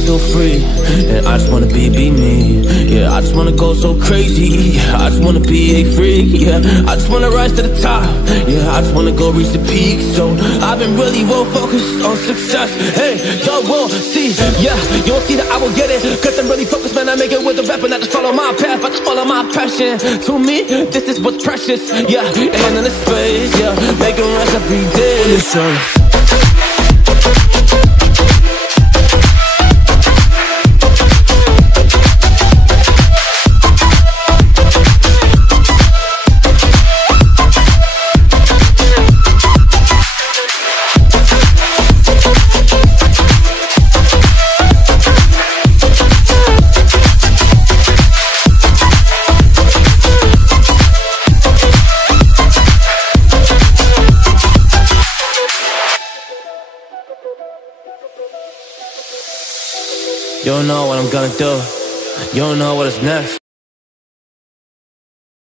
so free, and I just wanna be me. Yeah, I just wanna go so crazy. Yeah, I just wanna be a freak. Yeah, I just wanna rise to the top. Yeah, I just wanna go reach the peak. So I've been really well focused on success. Hey, y'all will see. Yeah, you won't see that I will get it, cause I'm really focused, man. I make it with the rap and I just follow my path. I just follow my passion. To me, this is what's precious. Yeah, and in the space, yeah, making rest every day. Listen. You don't know what I'm gonna do. You don't know what is next.